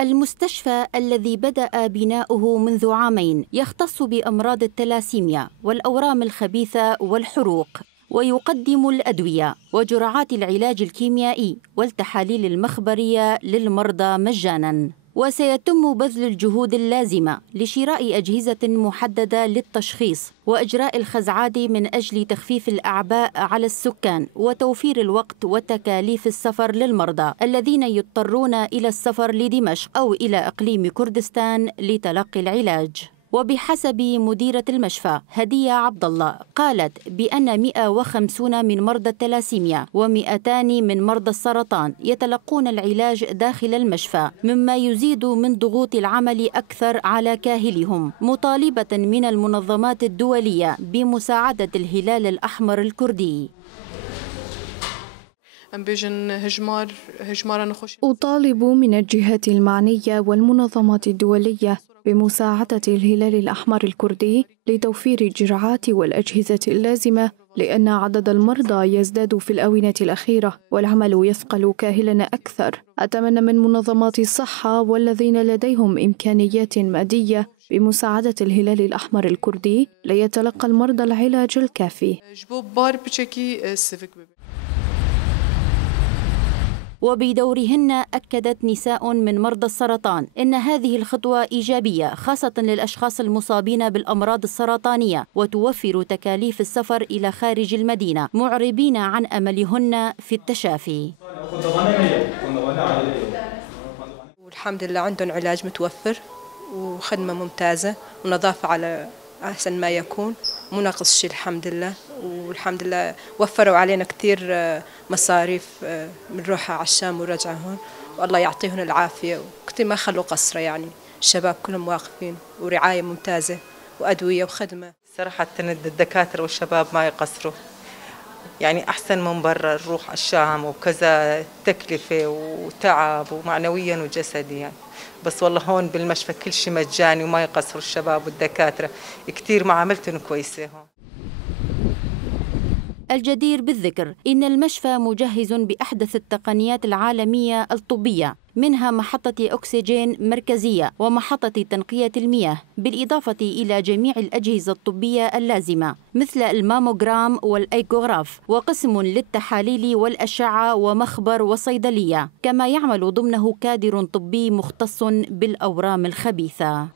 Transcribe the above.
المستشفى الذي بدأ بناؤه منذ عامين يختص بأمراض التلاسيميا والأورام الخبيثة والحروق، ويقدم الأدوية وجرعات العلاج الكيميائي والتحاليل المخبرية للمرضى مجاناً. وسيتم بذل الجهود اللازمة لشراء أجهزة محددة للتشخيص وإجراء الخزعات من أجل تخفيف الأعباء على السكان وتوفير الوقت وتكاليف السفر للمرضى الذين يضطرون إلى السفر لدمشق أو إلى إقليم كردستان لتلقي العلاج. وبحسب مديرة المشفى هدية عبد الله قالت بأن 150 من مرضى التلاسيميا و200 من مرضى السرطان يتلقون العلاج داخل المشفى، مما يزيد من ضغوط العمل أكثر على كاهلهم، مطالبة من المنظمات الدولية بمساعدة الهلال الأحمر الكردي. أطالب من الجهات المعنية والمنظمات الدولية بمساعدة الهلال الأحمر الكردي لتوفير الجرعات والأجهزة اللازمة، لأن عدد المرضى يزداد في الآونة الأخيرة والعمل يثقل كاهلنا أكثر. أتمنى من منظمات الصحة والذين لديهم إمكانيات مادية بمساعدة الهلال الأحمر الكردي ليتلقى المرضى العلاج الكافي. وبدورهن أكدت نساء من مرضى السرطان إن هذه الخطوة إيجابية خاصة للأشخاص المصابين بالأمراض السرطانية، وتوفر تكاليف السفر إلى خارج المدينة، معربين عن أملهن في التشافي. والحمد لله عندهم علاج متوفر وخدمة ممتازة ونظافة على أحسن ما يكون، مو ناقص شيء الحمد لله. والحمد لله وفروا علينا كثير مصاريف بنروحها على الشام ورجعة هون، والله يعطيهم العافية، وكثير ما خلوا قصرة. يعني الشباب كلهم واقفين ورعاية ممتازة وأدوية وخدمة. صراحة الدكاترة والشباب ما يقصروا، يعني أحسن من برا نروح على الشام وكذا تكلفة وتعب ومعنويا وجسديا، بس والله هون بالمشفى كل شيء مجاني وما يقصروا الشباب والدكاترة، كثير معاملتهم كويسة هون. الجدير بالذكر إن المشفى مجهز بأحدث التقنيات العالمية الطبية، منها محطة أكسجين مركزية ومحطة تنقية المياه، بالإضافة إلى جميع الأجهزة الطبية اللازمة مثل الماموغرام والأيكوغراف، وقسم للتحاليل والأشعة ومخبر وصيدلية، كما يعمل ضمنه كادر طبي مختص بالأورام الخبيثة.